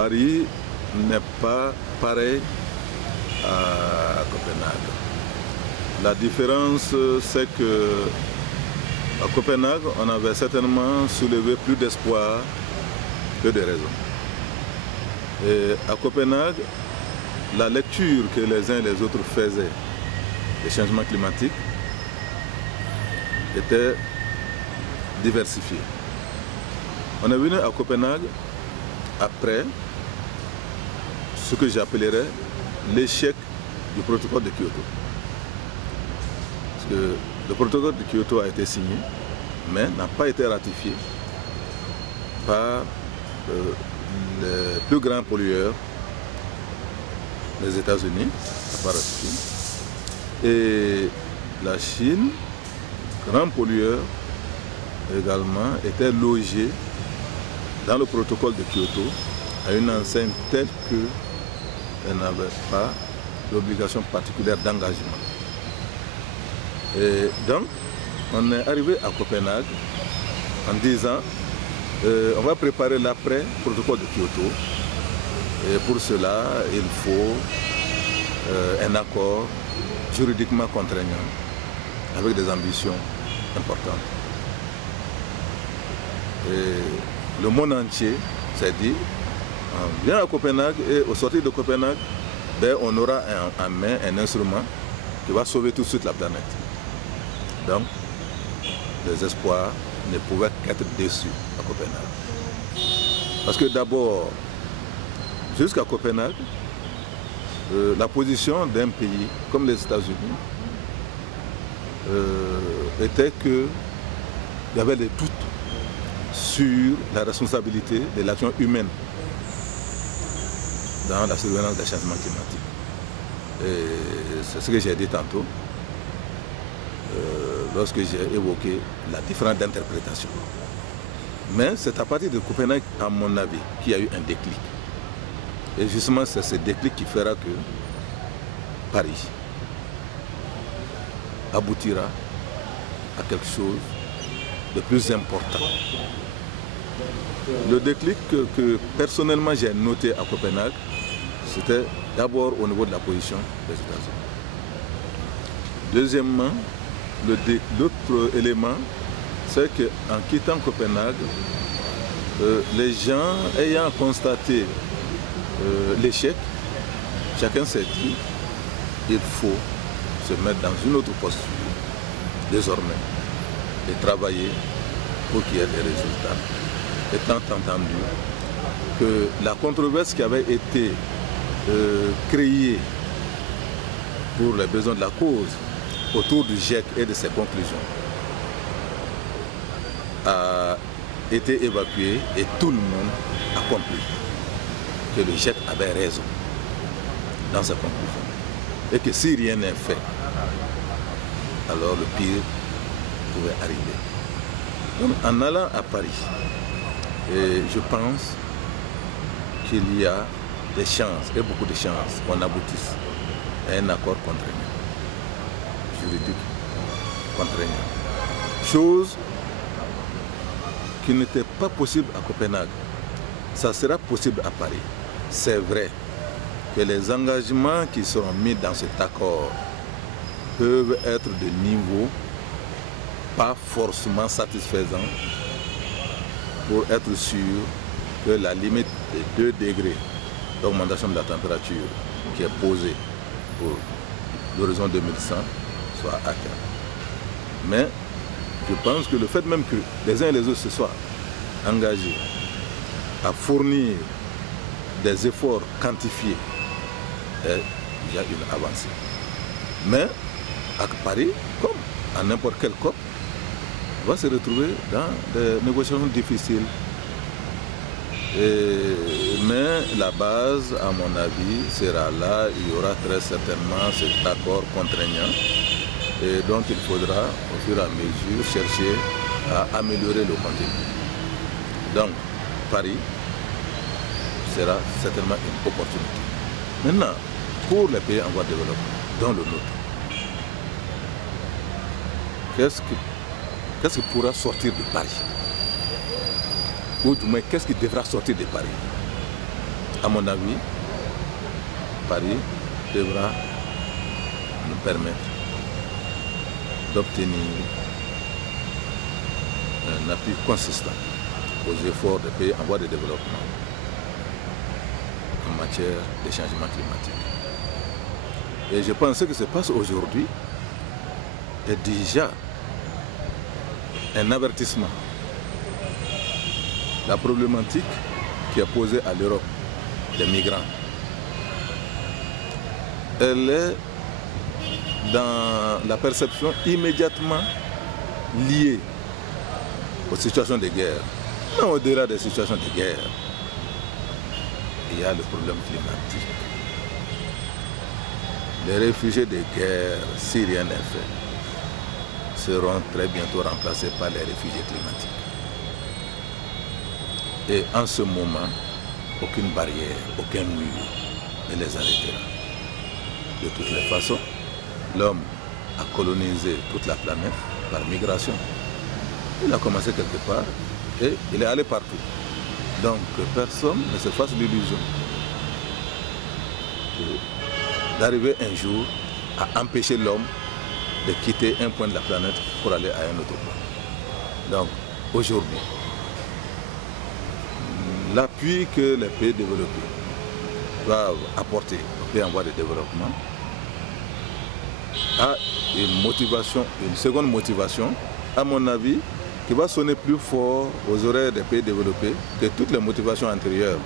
Paris n'est pas pareil à Copenhague. La différence, c'est que à Copenhague, on avait certainement soulevé plus d'espoir que de raison. Et à Copenhague, la lecture que les uns et les autres faisaient des changements climatiques était diversifiée. On est venu à Copenhague après ce que j'appellerais l'échec du protocole de Kyoto. Parce que le protocole de Kyoto a été signé, mais n'a pas été ratifié par les plus grands pollueurs, les États-Unis, à part la Chine, et la Chine, grand pollueur, également, était logé dans le protocole de Kyoto à une enseigne telle qu'elle n'avait pas d'obligation particulière d'engagement. Et donc, on est arrivé à Copenhague en disant on va préparer l'après-protocole de Kyoto. Et pour cela, il faut un accord juridiquement contraignant avec des ambitions importantes. Et le monde entier s'est dit, on vient à Copenhague et au sortir de Copenhague, ben, on aura en main un instrument qui va sauver tout de suite la planète. Donc, les espoirs ne pouvaient qu'être déçus à Copenhague. Parce que d'abord, jusqu'à Copenhague, la position d'un pays comme les États-Unis était qu'il y avait des doutes sur la responsabilité de l'action humaine dans la surveillance des changements climatiques. Et c'est ce que j'ai dit tantôt lorsque j'ai évoqué la différence d'interprétation. Mais c'est à partir de Copenhague, à mon avis, qu'il y a eu un déclic. Et justement, c'est ce déclic qui fera que Paris aboutira à quelque chose de plus important. Le déclic que personnellement j'ai noté à Copenhague, c'était d'abord au niveau de la position des États-Unis. Deuxièmement, l'autre élément, c'est qu'en quittant Copenhague, les gens ayant constaté l'échec, chacun s'est dit il faut se mettre dans une autre posture désormais et travailler pour qu'il y ait des résultats. Étant entendu que la controverse qui avait été créée pour les besoins de la cause autour du GIEC et de ses conclusions a été évacuée et tout le monde a compris que le GIEC avait raison dans sa conclusion et que si rien n'est fait, alors le pire pouvait arriver. Donc, en allant à Paris, je pense qu'il y a des chances, et beaucoup de chances, qu'on aboutisse à un accord contraignant, juridique contraignant. Chose qui n'était pas possible à Copenhague. Ça sera possible à Paris. C'est vrai que les engagements qui seront mis dans cet accord peuvent être de niveau pas forcément satisfaisant pour être sûr que la limite de 2 degrés d'augmentation de la température qui est posée pour l'horizon 2100 soit atteinte. Mais je pense que le fait même que les uns et les autres se soient engagés à fournir des efforts quantifiés, il y a une avancée. Mais à Paris, comme à n'importe quel COP, on va se retrouver dans des négociations difficiles. Mais la base, à mon avis, sera là. Il y aura très certainement cet accord contraignant et donc il faudra, au fur et à mesure, chercher à améliorer le contenu. Donc, Paris sera certainement une opportunité. Maintenant, pour les pays en voie de développement, dont le nôtre, qu'est-ce qui pourra sortir de Paris? Ou du moins, qu'est-ce qui devra sortir de Paris? À mon avis, Paris devra nous permettre d'obtenir un appui consistant aux efforts des pays en voie de développement en matière de changement climatique. Et je pense que ce qui se passe aujourd'hui est déjà un avertissement. La problématique qui est posée à l'Europe des migrants, elle est dans la perception immédiatement liée aux situations de guerre. Mais au-delà des situations de guerre, il y a le problème climatique. Les réfugiés de guerre, si rien n'est fait, seront très bientôt remplacés par les réfugiés climatiques. Et en ce moment, aucune barrière, aucun mur ne les arrêtera. De toutes les façons, l'homme a colonisé toute la planète par migration. Il a commencé quelque part et il est allé partout. Donc personne ne se fasse l'illusion d'arriver un jour à empêcher l'homme de quitter un point de la planète pour aller à un autre point. Donc aujourd'hui, l'appui que les pays développés doivent apporter aux pays en voie de développement a une motivation, une seconde motivation, à mon avis, qui va sonner plus fort aux oreilles des pays développés que toutes les motivations antérieures.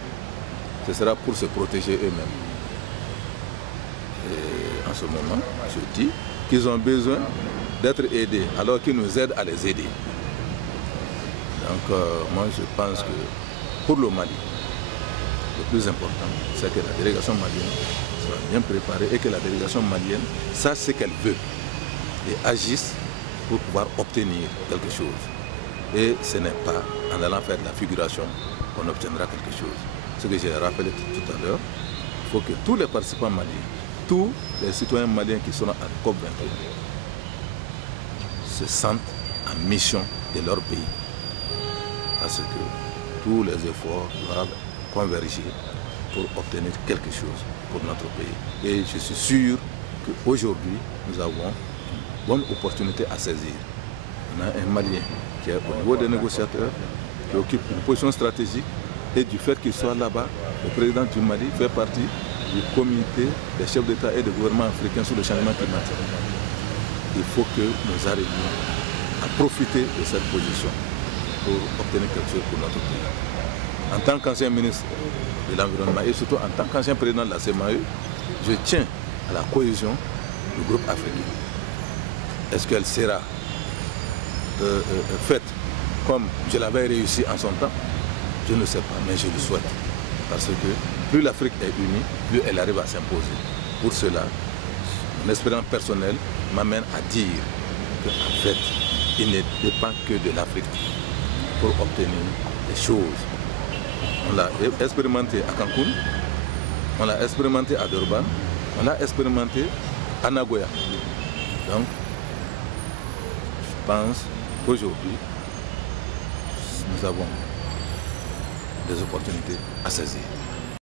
Ce sera pour se protéger eux-mêmes. Et en ce moment, je dis qu'ils ont besoin d'être aidés, alors qu'ils nous aident à les aider. Donc moi je pense que pour le Mali, le plus important, c'est que la délégation malienne soit bien préparée et que la délégation malienne sache ce qu'elle veut et agisse pour pouvoir obtenir quelque chose. Et ce n'est pas en allant faire de la figuration qu'on obtiendra quelque chose. Ce que j'ai rappelé tout à l'heure, il faut que tous les participants maliens, tous les citoyens maliens qui sont à COP21 se sentent en mission de leur pays. Parce que tous les efforts doivent converger pour obtenir quelque chose pour notre pays. Et je suis sûr qu'aujourd'hui, nous avons une bonne opportunité à saisir. On a un Malien qui est au niveau des négociateurs, qui occupe une position stratégique, et du fait qu'il soit là-bas, le président du Mali fait partie du comité des chefs d'État et de gouvernement africains sur le changement climatique. Il faut que nous arrivions à profiter de cette position pour obtenir quelque chose pour notre pays. En tant qu'ancien ministre de l'Environnement et surtout en tant qu'ancien président de la CMAE, je tiens à la cohésion du groupe africain. Est-ce qu'elle sera faite comme je l'avais réussi en son temps? Je ne sais pas, mais je le souhaite. Parce que plus l'Afrique est unie, plus elle arrive à s'imposer. Pour cela, mon expérience personnelle m'amène à dire qu'en fait, il ne dépend que de l'Afrique pour obtenir des choses. On l'a expérimenté à Cancun, on l'a expérimenté à Durban, on l'a expérimenté à Nagoya. Donc, je pense qu'aujourd'hui, nous avons des opportunités à saisir.